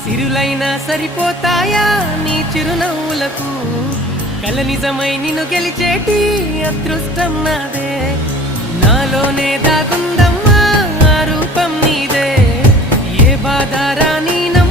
సిరులైనా సరిపోతాయా నీ చిరునవ్వులకు కల నిజమై నిన్ను గెలిచేటి అదృష్టం నాదే నాలోనే దాగుందమ్మా ఆ రూపం నీదే ఏ బాధ రాని